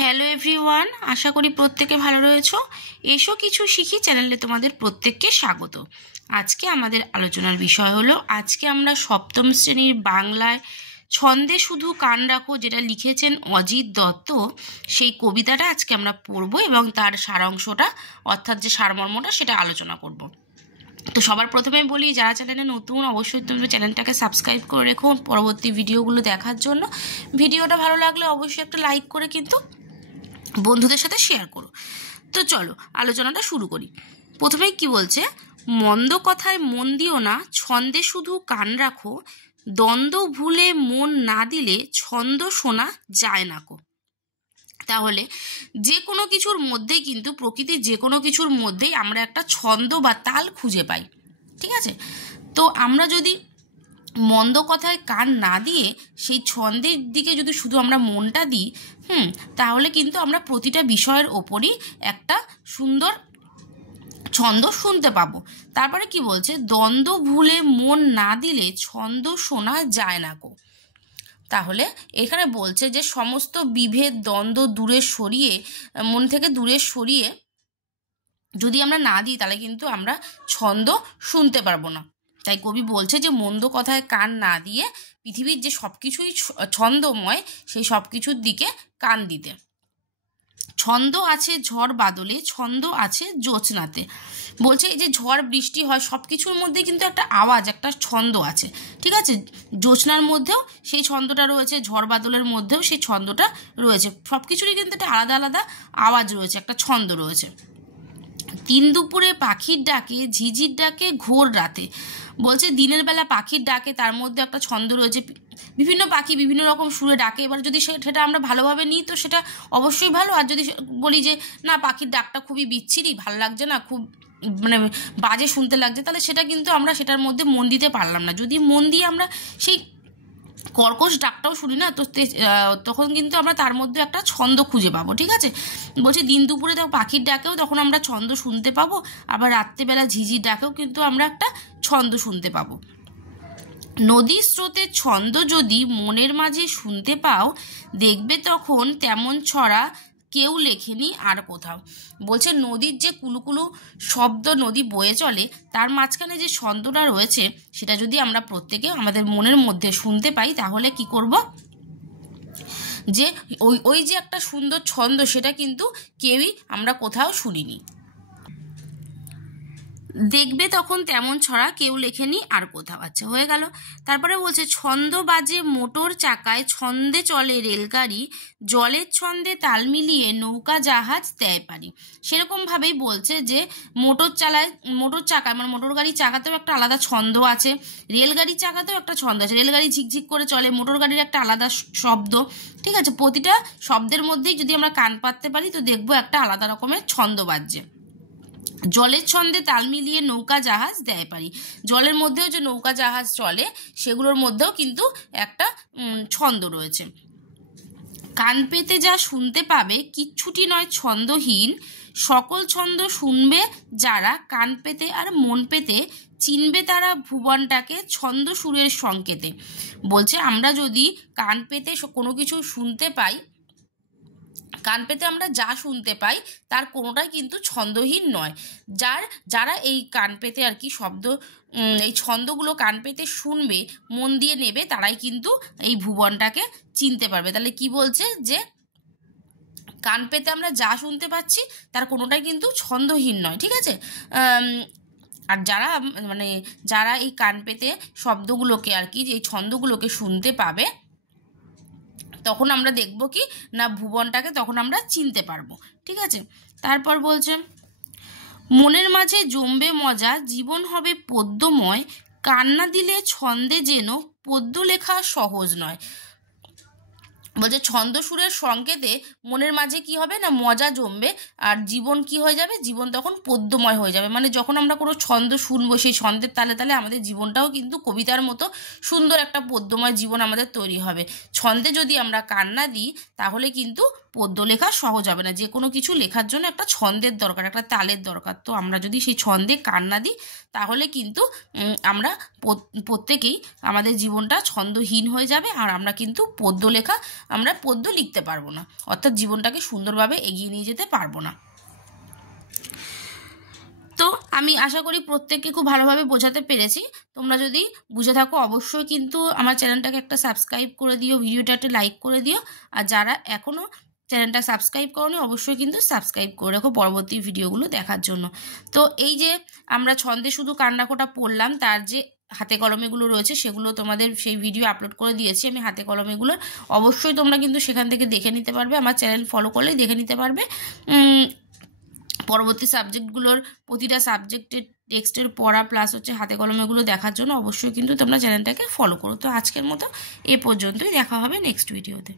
Hello everyone, আশা করি প্রত্যেকে ভালো রয়েছো। এসো কিছু শিখি চ্যানেলে তোমাদের প্রত্যেককে স্বাগত। আজকে আমাদের আলোচনার বিষয় হলো, আজকে আমরা সপ্তম শ্রেণীর বাংলায় ছন্দে শুধু কান রাখো, যেটা লিখেছেন অজিত দত্ত, সেই কবিতাটা আজকে আমরা পড়বো এবং তার সারাংশটা অর্থাৎ যে সারমর্মটা সেটা আলোচনা করব। তো সবার প্রথমে বলি, যারা চ্যানেলে নতুন অবশ্যই তুমি চ্যানেলটাকে সাবস্ক্রাইব করে রেখো পরবর্তী ভিডিওগুলো দেখার জন্য। ভিডিওটা ভালো লাগলে অবশ্যই একটা লাইক করে কিন্তু বন্ধুদের সাথে শেয়ার করো। তো চলো আলোচনাটা শুরু করি। প্রথমেই কি বলছে, মন্দ কথায় মন দিও না, ছন্দে শুধু কান রাখো, দ্বন্দ্ব ভুলে মন না দিলে ছন্দ শোনা যায় না কো। তাহলে যে কোনো কিছুর মধ্যেই কিন্তু প্রকৃতির যে কোনো কিছুর মধ্যেই আমরা একটা ছন্দ বা তাল খুঁজে পাই, ঠিক আছে? তো আমরা যদি মন্দ কথায় কান না দিয়ে সেই ছন্দের দিকে যদি শুধু আমরা মনটা দিই, তাহলে কিন্তু আমরা প্রতিটা বিষয়ের ওপরই একটা সুন্দর ছন্দ শুনতে পাবো। তারপরে কি বলছে, দ্বন্দ্ব ভুলে মন না দিলে ছন্দ শোনা যায় না কো। তাহলে এখানে বলছে যে সমস্ত বিভেদ দ্বন্দ্ব দূরে সরিয়ে, মন থেকে দূরে সরিয়ে যদি আমরা না দিই, তাহলে কিন্তু আমরা ছন্দ শুনতে পারবো না। তাই কবি বলছে যে মন্দ কথায় কান না দিয়ে পৃথিবীর যে সব কিছুই ছন্দময়, সেই সব কিছুর দিকে কান দিতে। ছন্দ আছে ঝড় বাদলে, ছন্দ আছে জ্যোৎস্নাতে। বলছে এই যে ঝড় বৃষ্টি হয়, সব কিছুর মধ্যে কিন্তু একটা আওয়াজ, একটা ছন্দ আছে, ঠিক আছে? জ্যোৎস্নার মধ্যেও সেই ছন্দটা রয়েছে, ঝড় বাদলের মধ্যেও সেই ছন্দটা রয়েছে। সব কিছুরই কিন্তু একটা আলাদা আলাদা আওয়াজ রয়েছে, একটা ছন্দ রয়েছে। দিন দুপুরে পাখির ডাকে, ঝিঝির ডাকে ঘোর রাতে। বলছে দিনের বেলা পাখির ডাকে, তার মধ্যে একটা ছন্দ রয়েছে। বিভিন্ন পাখি বিভিন্ন রকম সুরে ডাকে। এবার যদি সেটা আমরা ভালোভাবে নিই তো সেটা অবশ্যই ভালো, আর যদি বলি যে না পাখির ডাকটা খুবই বিচ্ছিরি, ভালো লাগছে না, খুব মানে বাজে শুনতে লাগছে, তাহলে সেটা কিন্তু আমরা সেটার মধ্যে মন দিতে পারলাম না। যদি মন দিয়ে আমরা সেই কর্কশ ডাকটাও শুনি না, তো তখন কিন্তু আমরা তার মধ্যে একটা ছন্দ খুঁজে পাবো, ঠিক আছে? বলছে দিন দুপুরে দেখো পাখির ডাকেও তখন আমরা ছন্দ শুনতে পাবো, আবার রাত্রেবেলা ঝিঝির ডাকেও কিন্তু আমরা একটা ছন্দ শুনতে পাবো। নদীর স্রোতের ছন্দ যদি মনের মাঝে শুনতে পাও, দেখবে তখন তেমন ছড়া কেউ লেখেনি আর কোথাও। বলছে নদীর যে কুলুকুলু শব্দ নদী বয়ে চলে, তার মাঝখানে যে ছন্দটা রয়েছে, সেটা যদি আমরা প্রত্যেকে আমাদের মনের মধ্যে শুনতে পাই, তাহলে কি করব, যে ওই যে একটা সুন্দর ছন্দ, সেটা কিন্তু কেউই আমরা কোথাও শুনিনি। দেখবে তখন তেমন ছড়া কেউ লেখেনি আর কোথাও। আচ্ছা, হয়ে গেল। তারপরে বলছে ছন্দ বাজে মোটর চাকায়, ছন্দে চলে রেলগাড়ি, জলের ছন্দে তাল মিলিয়ে নৌকা জাহাজ দেয় পারি। সেরকমভাবেই বলছে যে মোটর চাকায় মানে মোটর গাড়ির চাকাতেও একটা আলাদা ছন্দ আছে, রেলগাড়ির চাকাতেও একটা ছন্দ আছে। রেলগাড়ি ঝিকঝিক করে চলে, মোটর গাড়ির একটা আলাদা শব্দ, ঠিক আছে? প্রতিটা শব্দের মধ্যেই যদি আমরা কান পাততে পারি, তো দেখবো একটা আলাদা রকমের ছন্দ বাজছে। জলের ছন্দে তাল মিলিয়ে নৌকা জাহাজ দেয় পারি। জলের মধ্যেও যে নৌকা জাহাজ চলে, সেগুলোর মধ্যেও কিন্তু একটা ছন্দ রয়েছে। কান পেতে যা শুনতে পাবে, কিচ্ছুটি নয় ছন্দহীন, সকল ছন্দ শুনবে যারা, কান পেতে আর মন পেতে চিনবে তারা ভুবনটাকে ছন্দ সুরের সংকেতে। বলছে আমরা যদি কান পেতে কোনো কিছু শুনতে পাই, কান পেতে আমরা যা শুনতে পাই তার কোনোটাই কিন্তু ছন্দহীন নয়। যারা এই কান পেতে আর কি শব্দ, এই ছন্দগুলো কান পেতে শুনবে, মন দিয়ে নেবে, তারাই কিন্তু এই ভুবনটাকে চিনতে পারবে। তাহলে কি বলছে, যে কান পেতে আমরা যা শুনতে পাচ্ছি তার কোনোটাই কিন্তু ছন্দহীন নয়, ঠিক আছে? আর যারা এই কান পেতে শব্দগুলোকে আর কি, এই ছন্দগুলোকে শুনতে পাবে, তখন আমরা দেখব কি না ভুবনটাকে তখন আমরা চিনতে পারবো, ঠিক আছে? তারপর বলছে মনের মাঝে জমবে মজা, জীবন হবে পদ্যময়, কান্না দিলে ছন্দে যেন পদ্য লেখা সহজ নয়। বলছে ছন্দ সুরের সংকেতে মনের মাঝে কি হবে না মজা জমবে, আর জীবন কি হয়ে যাবে, জীবন তখন পদ্যময় হয়ে যাবে। মানে যখন আমরা কোনো ছন্দ শুনবো, সেই ছন্দের তালে তালে আমাদের জীবনটাও কিন্তু কবিতার মতো সুন্দর একটা পদ্যময় জীবন আমাদের তৈরি হবে। ছন্দে যদি আমরা কান্না দিই, তাহলে কিন্তু পদ্য লেখা সহজ হবে না। যে কোনো কিছু লেখার জন্য একটা ছন্দের দরকার, একটা তালের দরকার। তো আমরা যদি সেই ছন্দে কান না দিই তাহলে কিন্তু আমরা প্রত্যেকেই আমাদের জীবনটা ছন্দহীন হয়ে যাবে, আর আমরা কিন্তু পদ্য লিখতে পারবো না, অর্থাৎ জীবনটাকে সুন্দরভাবে এগিয়ে নিয়ে যেতে পারবো না। তো আমি আশা করি প্রত্যেককে খুব ভালোভাবে বোঝাতে পেরেছি। তোমরা যদি বুঝে থাকো অবশ্যই কিন্তু আমার চ্যানেলটাকে একটা সাবস্ক্রাইব করে দিও, ভিডিওটা একটা লাইক করে দিও, আর যারা এখনও চ্যানেলটা সাবস্ক্রাইব করোনি অবশ্যই কিন্তু সাবস্ক্রাইব করে রাখো পরবর্তী ভিডিওগুলো দেখার জন্য। তো এই যে আমরা ছন্দে শুধু কান্নাকোটা পড়লাম, তার যে হাতে কলমেগুলো রয়েছে সেগুলো তোমাদের সেই ভিডিও আপলোড করে দিয়েছি আমি হাতে কলমেগুলোর, অবশ্যই তোমরা কিন্তু সেখান থেকে দেখে নিতে পারবে, আমার চ্যানেল ফলো করলেই দেখে নিতে পারবে। পরবর্তী সাবজেক্টগুলোর প্রতিটা সাবজেক্টের টেক্সটের পড়া প্লাস হচ্ছে হাতে কলমেগুলো দেখার জন্য অবশ্যই কিন্তু তোমরা চ্যানেলটাকে ফলো করো। তো আজকের মতো এ পর্যন্তই, দেখা হবে নেক্সট ভিডিওতে।